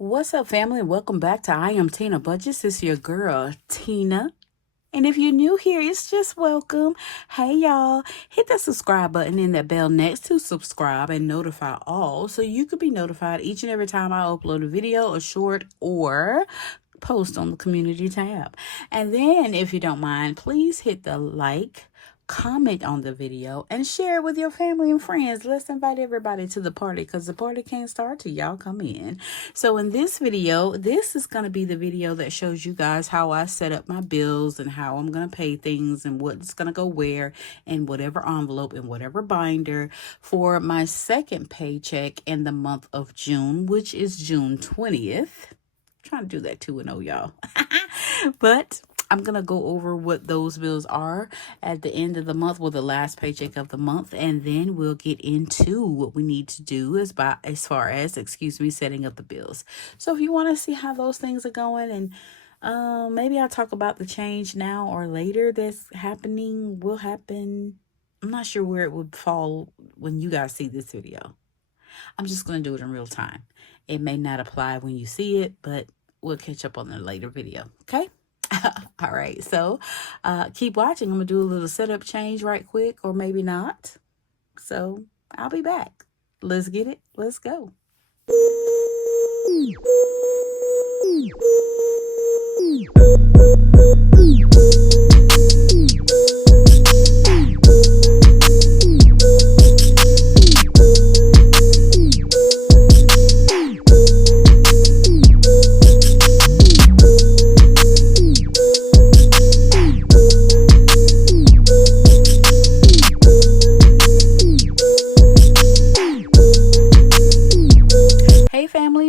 What's up, family? Welcome back to I Am Tina Budgets. It's your girl, Tina. And if you're new here, it's just welcome. Hey, y'all. Hit that subscribe button and that bell next to subscribe and notify all so you could be notified each and every time I upload a video, a short, or post on the community tab. And then, if you don't mind, please hit the like, comment on the video, and share it with your family and friends. Let's invite everybody to the party because the party can't start till y'all come in. So in this video, this is going to be the video that shows you guys how I set up my bills and how I'm going to pay things and what's going to go where in whatever envelope and whatever binder for my second paycheck in the month of June, which is June 20th. Trying to do that 2-0, y'all. But I'm going to go over what those bills are at the end of the month, with the last paycheck of the month, and then we'll get into what we need to do as far as setting up the bills. So if you want to see how those things are going, and maybe I'll talk about the change now or later that's will happen. I'm not sure where it would fall when you guys see this video. I'm just going to do it in real time. It may not apply when you see it, but we'll catch up on the later video. Okay? All right. So keep watching. I'm going to do a little setup change right quick, or maybe not. So I'll be back. Let's get it. Let's go.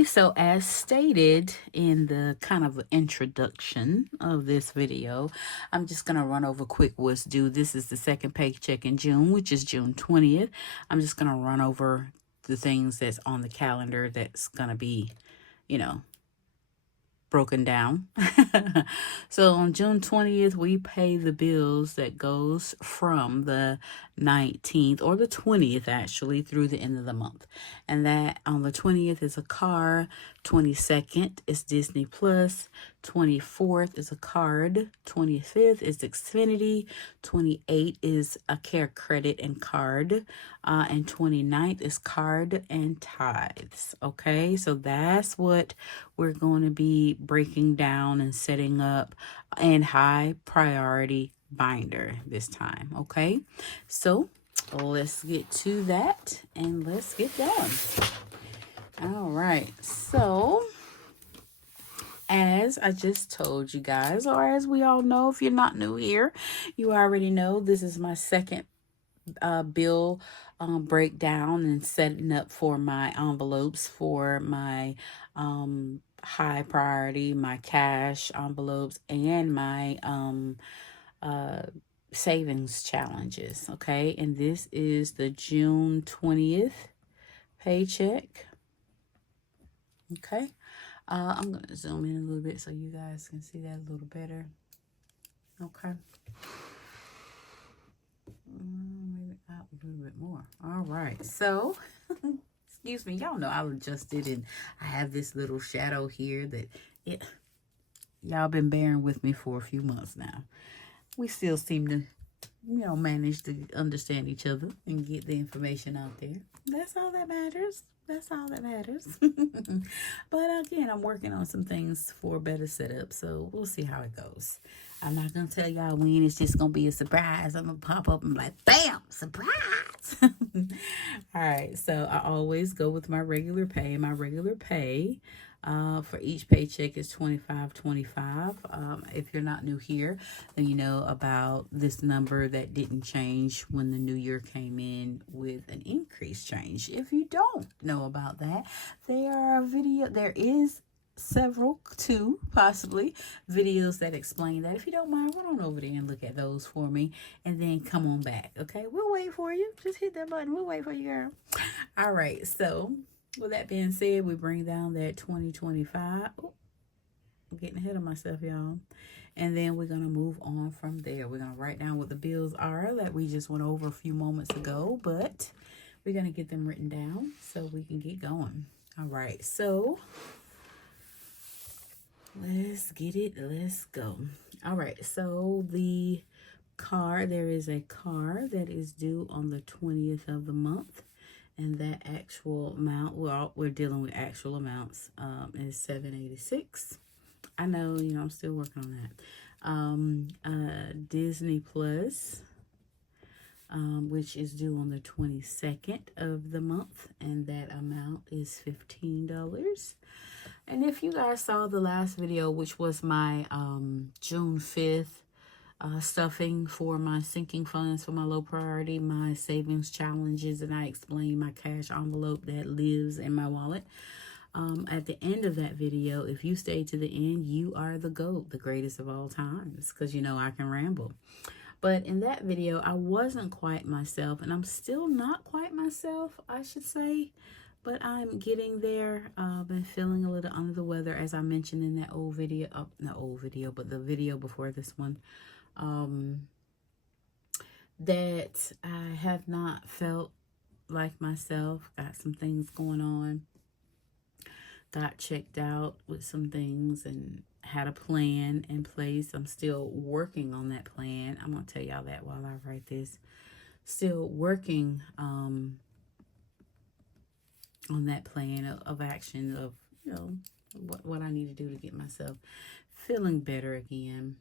So as stated in the kind of introduction of this video, I'm just going to run over quick what's due. This is the second paycheck in June, which is June 20th. I'm just going to run over the things that's on the calendar that's going to be, broken down. So on June 20th, we pay the bills that goes from the 19th or the 20th actually through the end of the month. And that on the 20th is a car, 22nd is Disney Plus, 24th is a card, 25th is Xfinity, 28th is a care credit and card, and 29th is card and tithes. Okay, so that's what we're going to be breaking down and setting up in high priority binder this time. Okay, so let's get to that and let's get going. All right, so as I just told you guys, or as we all know, if you're not new here, you already know this is my second bill breakdown and setting up for my envelopes for my high priority, my cash envelopes, and my savings challenges. Okay, and this is the June 20th paycheck. Okay, I'm going to zoom in a little bit so you guys can see that a little better. Okay. Maybe out a little bit more. All right. So, excuse me. Y'all know I've adjusted and I have this little shadow here that y'all been bearing with me for a few months now. We still seem to, manage to understand each other and get the information out there. That's all that matters. That's all that matters. But again, I'm working on some things for a better setup, so we'll see how it goes. I'm not going to tell y'all when. It's just going to be a surprise. I'm going to pop up and be like, bam, surprise. All right, so I always go with my regular pay. My regular pay for each paycheck is $25.25. If you're not new here, then you know about this number that didn't change when the new year came in with an increase change. If you don't know about that, there is two possibly videos that explain that. If you don't mind, run on over there and look at those for me and then come on back. Okay, we'll wait for you. Just hit that button. We'll wait for you, girl. All right, so with that being said, we bring down that 2025. Oh, I'm getting ahead of myself, y'all. And then we're going to move on from there. We're going to write down what the bills are that we just went over a few moments ago, but we're going to get them written down so we can get going. All right, so let's get it. Let's go. All right. So the car, there is a car that is due on the 20th of the month. And that actual amount, well, we're dealing with actual amounts, is $786. I know, I'm still working on that. Disney Plus, which is due on the 22nd of the month, and that amount is $15. And if you guys saw the last video, which was my June 5th stuffing for my sinking funds for my low priority, my savings challenges, and I explained my cash envelope that lives in my wallet. At the end of that video, if you stay to the end, you are the GOAT, the greatest of all times, because I can ramble. But in that video, I wasn't quite myself, and I'm still not quite myself, I should say. But I'm getting there. I've been feeling a little under the weather, as I mentioned in that old video. Not old video, but the video before this one. That I have not felt like myself. Got some things going on. Got checked out with some things and had a plan in place. I'm still working on that plan. I'm going to tell y'all that while I write this. Still working on that plan of action of, what I need to do to get myself feeling better again.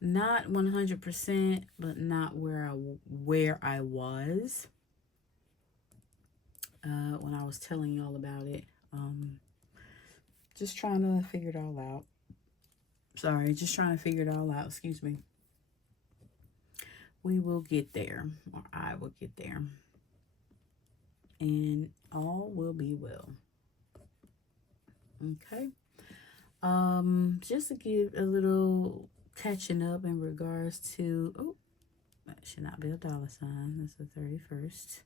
Not 100%, but not where I was when I was telling y'all about it. Just trying to figure it all out. Sorry, just trying to figure it all out. Excuse me. We will get there, or I will get there. And all will be well. Okay. Just to give a little catching up in regards to, that should not be a dollar sign. That's the 31st.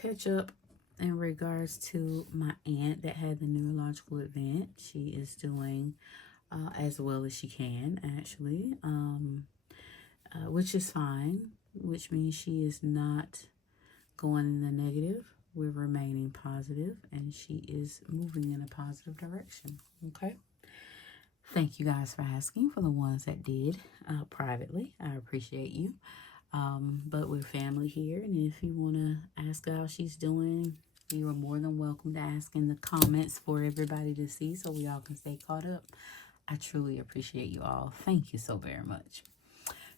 Catch up in regards to my aunt that had the neurological event. She is doing as well as she can, actually, which is fine, which means she is not going in the negative. We're remaining positive, and she is moving in a positive direction. Okay. Thank you guys for asking, for the ones that did privately. I appreciate you. But we're family here, and if you want to ask how she's doing, you are more than welcome to ask in the comments for everybody to see so we all can stay caught up. I truly appreciate you all. Thank you so very much.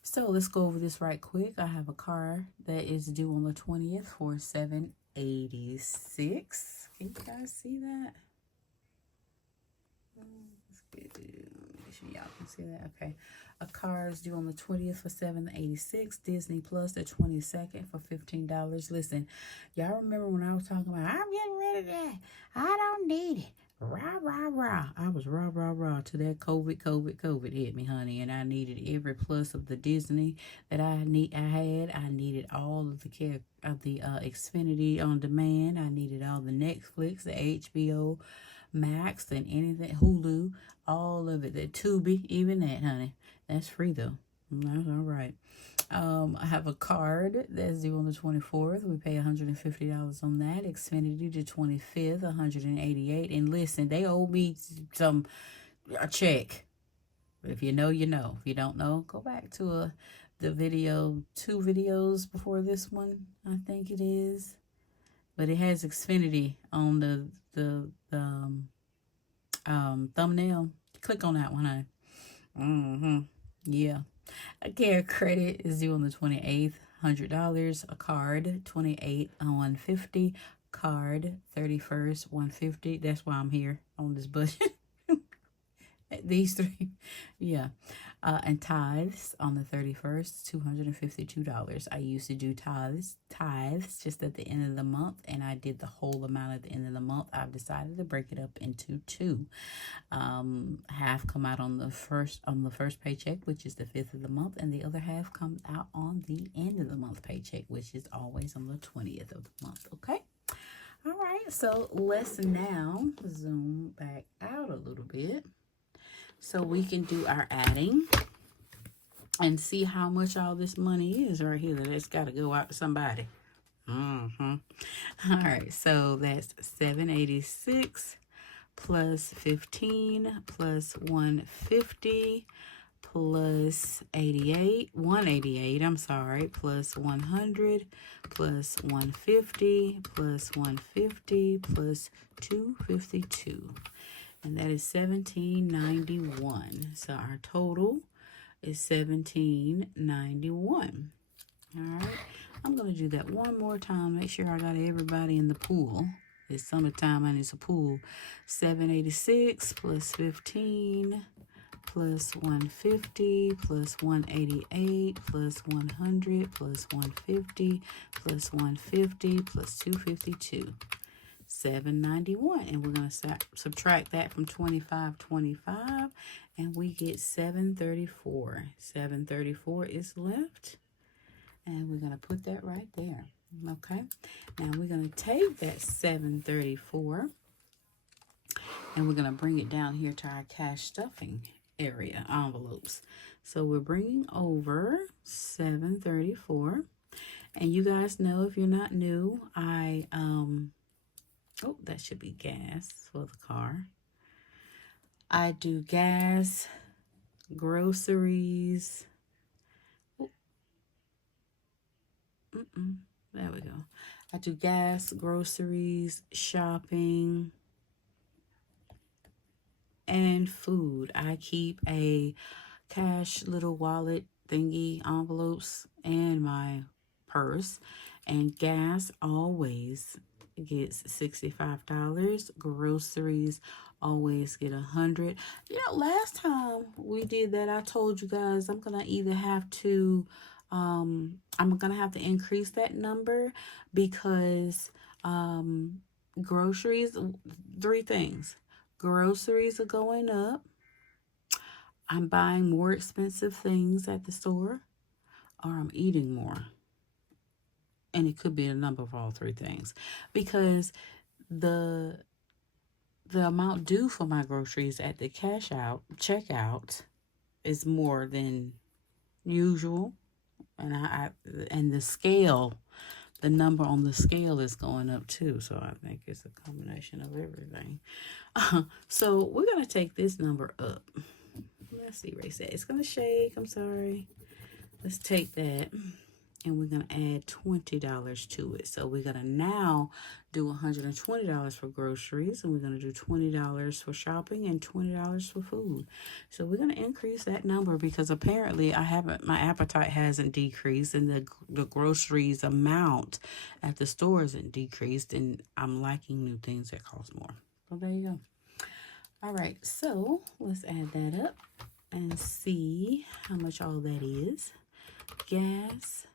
So let's go over this right quick. I have a car that is due on the 20th for $786. Can you guys see that? Let's make sure y'all can see that. Okay. A car is due on the 20th for $786. Disney Plus the 22nd for $15. Listen, y'all remember when I was talking about, I'm getting rid of that. I don't need it. Rah, rah, rah. I was rah, rah, rah to that COVID hit me, honey. And I needed every plus of the Disney that I had. I needed all of the care of the Xfinity on demand. I needed all the Netflix, the HBO Max, and anything, Hulu, all of it. The Tubi, even that, honey. That's free though. That's all right. I have a card that's due on the 24th. We pay $150 on that. Xfinity the 25th, $188. And listen, they owe me a check. If you know, you know. If you don't know, go back to the video, 2 videos before this one, I think it is. But it has Xfinity on the thumbnail. Click on that one, huh? Yeah. A care credit is due on the 28th, $100. A card, 28 on 150. Card, 31st, 150. That's why I'm here on this budget. These 3. Yeah. And tithes on the 31st, $252. I used to do tithes just at the end of the month, and I did the whole amount at the end of the month. I've decided to break it up into 2. Half come out on the first paycheck, which is the 5th of the month, and the other half comes out on the end of the month paycheck, which is always on the 20th of the month. Okay. All right. So let's now zoom back out a little bit, so we can do our adding and see how much all this money is right here. That's got to go out to somebody. All right, so that's $786 plus 15 plus 150 plus 188, I'm sorry, plus 100 plus 150 plus 150 plus 252. And that is 1791. So our total is 1791. All right. I'm going to do that one more time. Make sure I got everybody in the pool. It's summertime and it's a pool. 786 plus 15 plus 150 plus 188 plus 100 plus 150 plus 150 plus 252. 791, and we're going to subtract that from 2525, and we get 734. 734 is left, and we're going to put that right there. Okay, now we're going to take that 734 and we're going to bring it down here to our cash stuffing area envelopes. So we're bringing over 734, and you guys know, if you're not new, oh, that should be gas for the car. I do gas, groceries. There we go. I do gas, groceries, shopping, and food. I keep a cash little wallet thingy envelopes in my purse, and gas always gets $65. Groceries always get $100. You know, last time we did that, I told you guys I'm gonna either have to increase that number, because groceries, three things. Groceries are going up. I'm buying more expensive things at the store, or I'm eating more. And it could be a number of all three things, because the amount due for my groceries at the checkout is more than usual, and the number on the scale is going up too. So I think it's a combination of everything. So we're gonna take this number up. Let's erase that. It's gonna shake. I'm sorry. Let's take that, and we're going to add $20 to it. So we're going to now do $120 for groceries, and we're going to do $20 for shopping and $20 for food. So we're going to increase that number, because apparently my appetite hasn't decreased, and the groceries amount at the store isn't decreased, and I'm liking new things that cost more. So there you go. All right, so let's add that up and see how much all that is. Gas,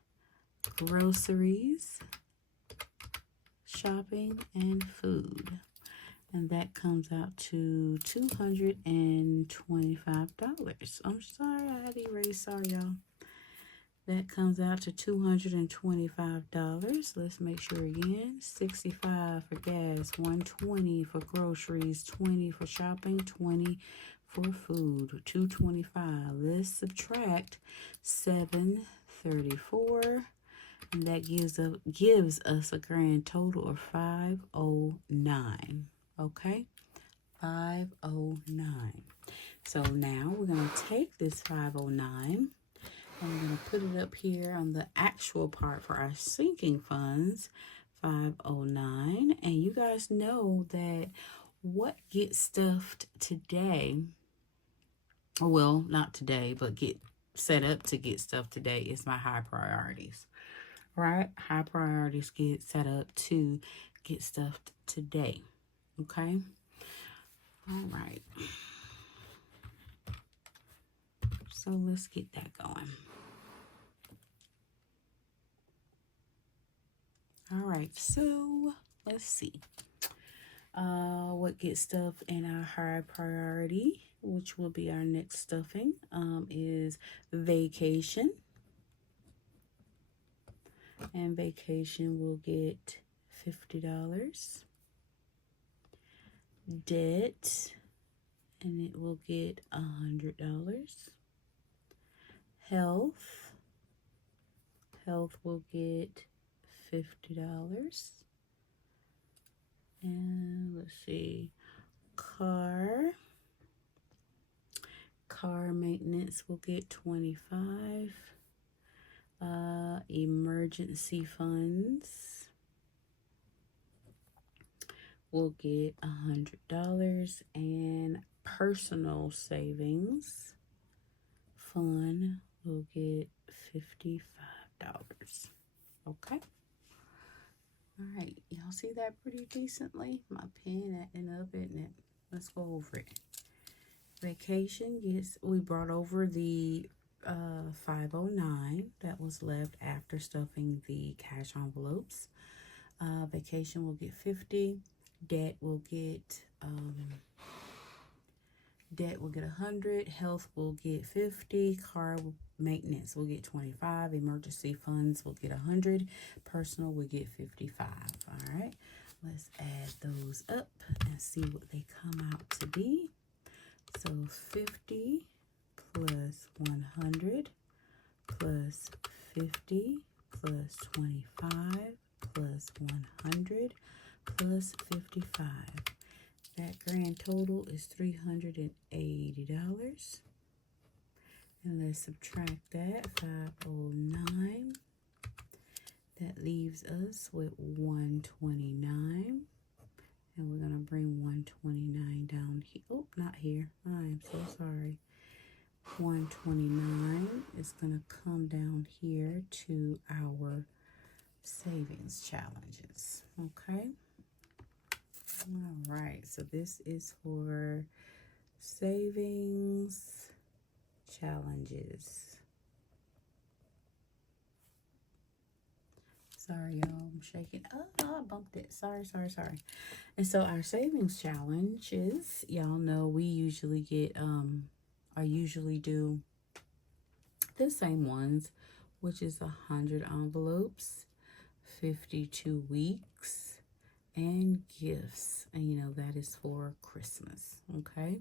groceries, shopping, and food. And that comes out to $225. I'm sorry, I had to erase. Sorry, y'all. That comes out to $225. Let's make sure again. $65 for gas, $120 for groceries, $20 for shopping, $20 for food, $225. Let's subtract $734, and that gives us a grand total of $509. Okay, $509. So now we're going to take this $509, and we're going to put it up here on the actual part for our sinking funds, $509. And you guys know that what gets stuffed today, well, not today, but get set up to get stuff today, is my high priorities. Right? High priorities get set up to get stuffed today. Okay? All right. So let's get that going. All right, so let's see. What gets stuffed in our high priority, which will be our next stuffing, is vacation. And vacation will get $50. Debt, and it will get $100. Health will get $50. And let's see, Car maintenance will get 25. Emergency funds will get $100, and personal savings fund will get $55. Okay. All right. Y'all see that pretty decently? My pen acting up, isn't it? Let's go over it. Vacation, yes, we brought over the 509 that was left after stuffing the cash envelopes. Vacation will get 50. Debt will get 100. Health will get 50. Car maintenance will get 25. Emergency funds will get 100. Personal will get 55. All right, let's add those up and see what they come out to be. So 50 plus 100 plus 50 plus 25 plus 100 plus 55. That grand total is $380. And let's subtract that, 509. That leaves us with 129. And we're going to bring 129 down here. Oh, not here. I'm so sorry. 129 is going to come down here to our savings challenges. Okay. All right. So this is for savings challenges. Sorry, y'all. I'm shaking. Oh, I bumped it. Sorry. And so our savings challenges, y'all know we usually get, I usually do the same ones, which is 100 envelopes, 52 weeks, and gifts. And you know, that is for Christmas. Okay.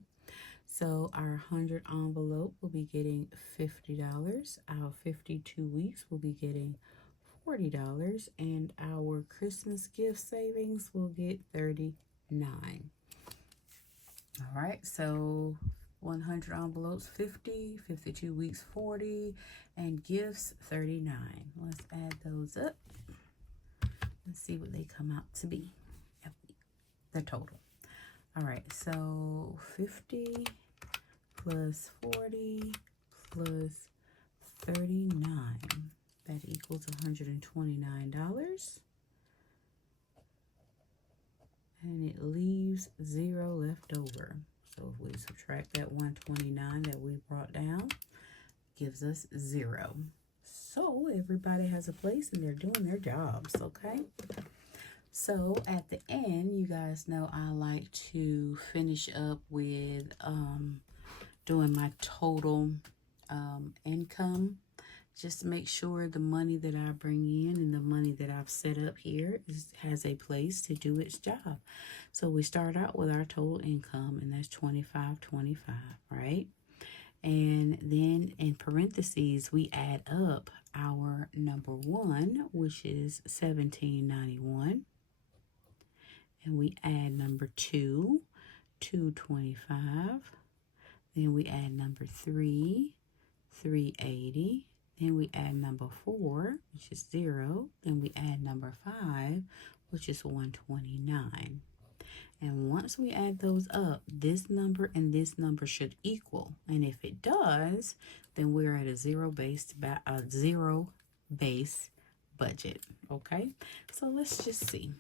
So our 100 envelope will be getting $50. Our 52 weeks will be getting $40, and our Christmas gift savings will get $39. All right, so 100 envelopes 50, 52 weeks 40, and gifts 39. Let's add those up and see what they come out to be. The total. All right, so 50 plus 40 plus 39. That equals $129. And it leaves 0 left over. So if we subtract that 129 that we brought down, gives us 0. So everybody has a place and they're doing their jobs, okay? So at the end, you guys know I like to finish up with doing my total income, just to make sure the money that I bring in and the money that I've set up here has a place to do its job. So we start out with our total income, and that's $25.25, right? And then in parentheses, we add up our number 1, which is $17.91. And we add number 2, $2.25. Then we add number 3, $3.80. Then we add number 4, which is 0. Then we add number 5, which is $129. And once we add those up, this number and this number should equal. And if it does, then we're at a zero-based budget. Okay, so let's just see.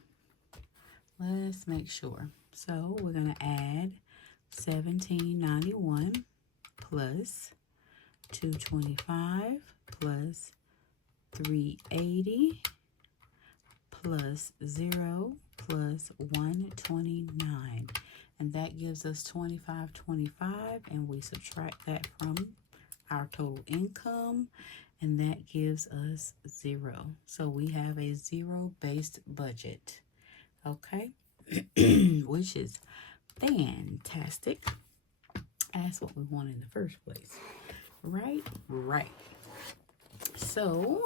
Let's make sure. So we're going to add $17.91 plus $2.25 plus $3.80 plus 0 plus $129, and that gives us $25.25, and we subtract that from our total income, and that gives us 0. So we have a zero-based budget, okay? Which is fantastic. That's what we want in the first place. Right. So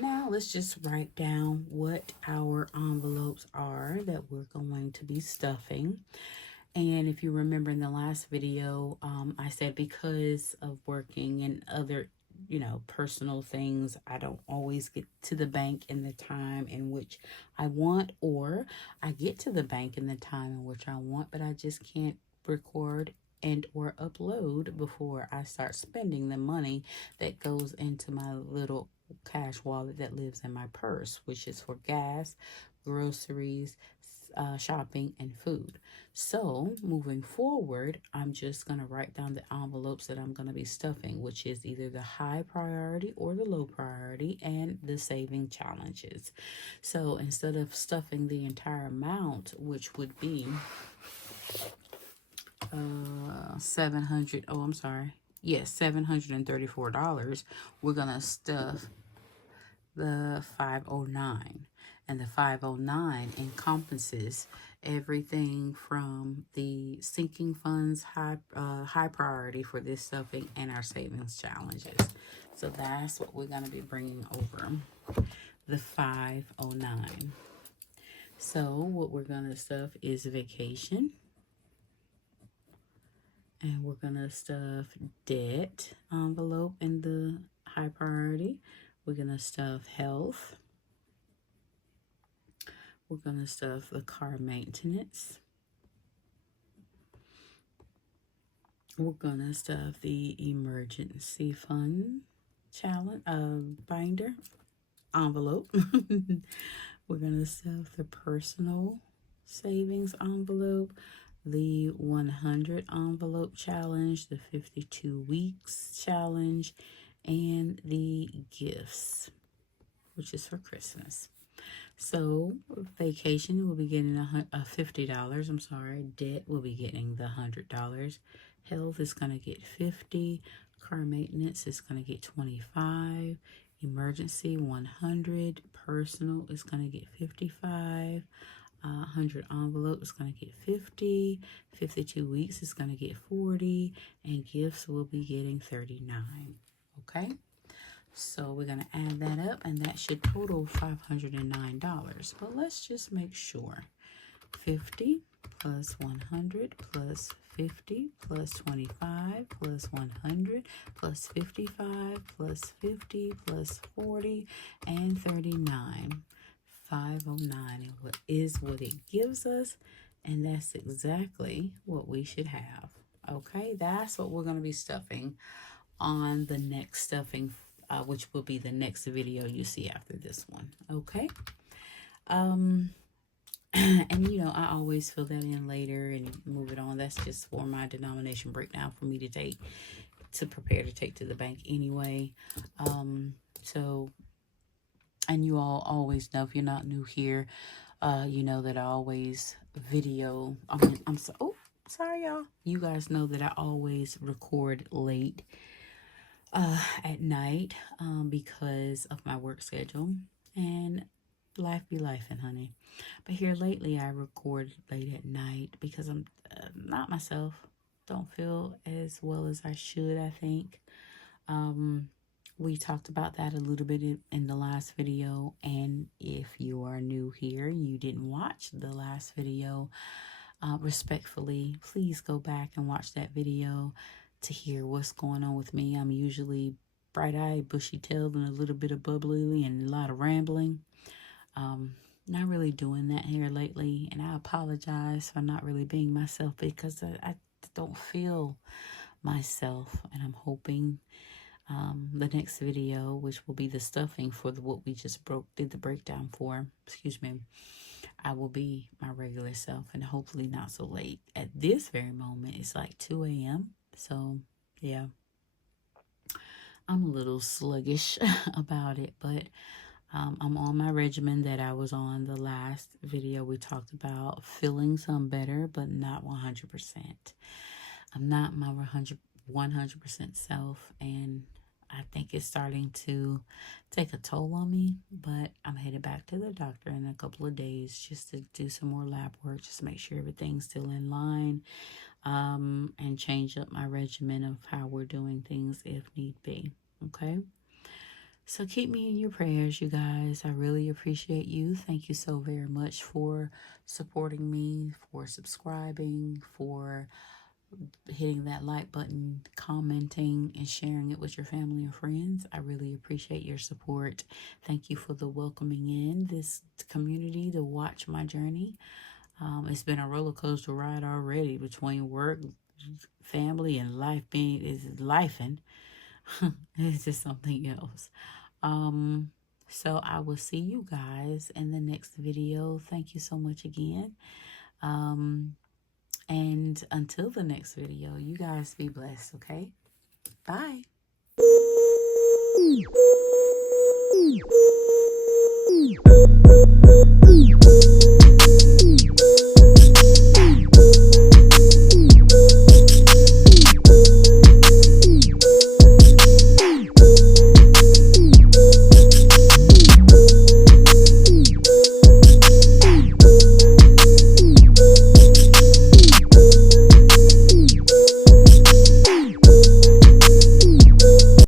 Now let's just write down what our envelopes are that we're going to be stuffing. And if you remember in the last video, I said because of working and other, personal things, I don't always get to the bank in the time in which I want, or I get to the bank in the time in which I want, but I just can't record and or upload before I start spending the money that goes into my little cash wallet that lives in my purse, which is for gas, groceries, shopping, and food. So moving forward, I'm just going to write down the envelopes that I'm going to be stuffing, which is either the high priority or the low priority, and the saving challenges. So instead of stuffing the entire amount, which would be 700, oh, I'm sorry. Yes, $734. We're going to stuff the 509. And the 509 encompasses everything from the sinking funds high priority for this stuffing and our savings challenges. So that's what we're going to be bringing over, the 509. So what we're going to stuff is vacation, and we're going to stuff debt envelope in the high priority. We're going to stuff health. We're going to stuff the car maintenance. We're going to stuff the emergency fund challenge binder envelope. We're going to stuff the personal savings envelope, the 100 envelope challenge, the 52 weeks challenge, and the gifts, which is for Christmas. So vacation will be getting $50. I'm sorry. Debt will be getting the $100. Health is going to get 50. Car maintenance is going to get 25. Emergency 100. Personal is going to get 55. 100 envelope is going to get 50. 52 weeks is going to get 40. And gifts will be getting 39. Okay. So we're going to add that up, and that should total $509. But let's just make sure. 50 plus 100 plus 50 plus 25 plus 100 plus 55 plus 50 plus 40 and 39. 509 is what it gives us, and that's exactly what we should have. Okay, that's what we're going to be stuffing on the next stuffing, which will be the next video you see after this one. Okay. And I always fill that in later and move it on. That's just for my denomination breakdown for me to prepare to take to the bank anyway. So, and you all always know, if you're not new here, you know that I always sorry y'all. You guys know that I always record late at night because of my work schedule, and life be lifing, honey. But here lately I record late at night because I'm not myself. Don't feel as well as I should, I think. We talked about that a little bit in the last video, and if you are new here, you didn't watch the last video, respectfully, please go back and watch that video to hear what's going on with me. I'm usually bright-eyed, bushy-tailed, and a little bit of bubbly and a lot of rambling. Not really doing that here lately, and I apologize for not really being myself because I don't feel myself, and I'm hoping the next video, which will be the stuffing for what we just did the breakdown for, I will be my regular self, and hopefully not so late. At this very moment, it's like 2 a.m. So, yeah, I'm a little sluggish about it, but I'm on my regimen that I was on the last video. We talked about feeling some better, but not 100%. I'm not my 100% self, and I think it's starting to take a toll on me, but I'm headed back to the doctor in a couple of days just to do some more lab work, just to make sure everything's still in line, and change up my regimen of how we're doing things if need be. Okay. So keep me in your prayers, you guys. I really appreciate you. Thank you so very much for supporting me, for subscribing, for hitting that like button, commenting, and sharing it with your family and friends. I really appreciate your support. Thank you for the welcoming in this community to watch my journey. It's been a roller coaster ride already between work, family, and life being is lifing. It's just something else. Um, so I will see you guys in the next video. Thank you so much again. And until the next video, you guys be blessed, okay? Bye.